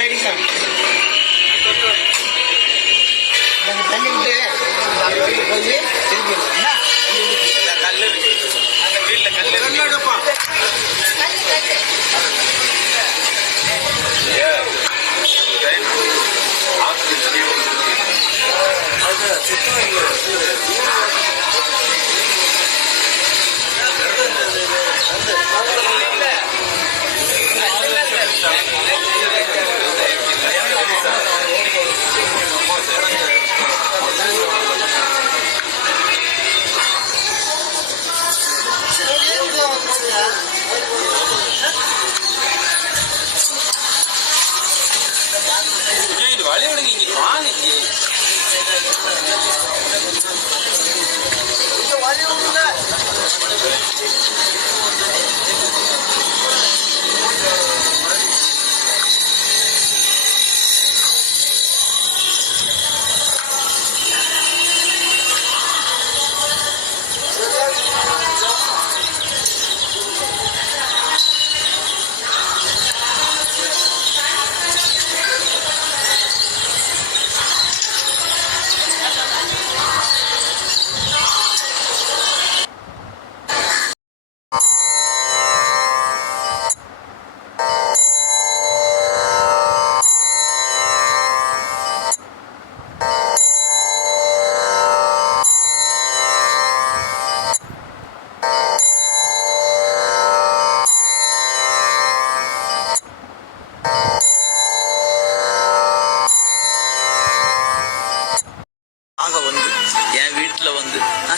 Already தள்ளிக்கிட்டு போய் திருப்பி கல் இருக்கு அந்த வீட்டில் கல் எடுப்பா சுத்தம் இல்லை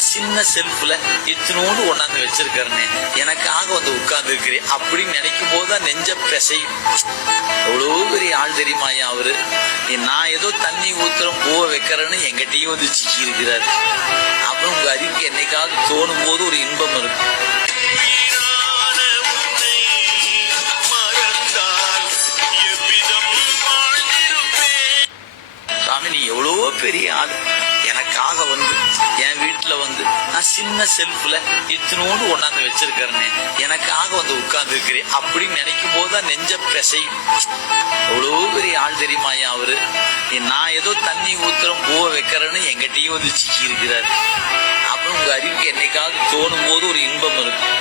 சின்ன செல்ஃபில் இத்தினோடு கொண்டாந்து வச்சிருக்கிறேனே. எனக்காக வந்து உட்கார்ந்து இருக்கிறேன் அப்படின்னு நினைக்கும் போது தான் நெஞ்ச பிசையும் எவ்வளோ பெரிய ஆள் தெரியுமாயா அவரு? நான் ஏதோ தண்ணி ஊத்துறோம் பூவை வைக்கிறேன்னு எங்கிட்டயும் வந்து சிக்கி இருக்கிறாரு அப்புறம் உங்க அறிவுக்கு என்னைக்காவது தோணும் போது ஒரு இன்பம் இருக்கும் சாமி நீ எவ்வளவோ பெரிய ஆள். எனக்காக வந்து என் வீட்டில் வந்து நான் சின்ன செல்ஃபில் இத்தினோடு கொண்டாந்து வச்சிருக்கிறேனே எனக்காக வந்து உட்கார்ந்து இருக்கிறேன் அப்படின்னு நினைக்கும் போது தான் நெஞ்ச பிசையும் அவ்வளோ பெரிய ஆள் தெரியுமாயா அவரு? நான் ஏதோ தண்ணி ஊத்துறோம் பூவை வைக்கிறேன்னு எங்கிட்டையும் வந்து சிக்கி இருக்கிறாரு அப்புறம் உங்க அறிவுக்கு என்னைக்காவது தோணும் போது ஒரு இன்பம் இருக்கும்.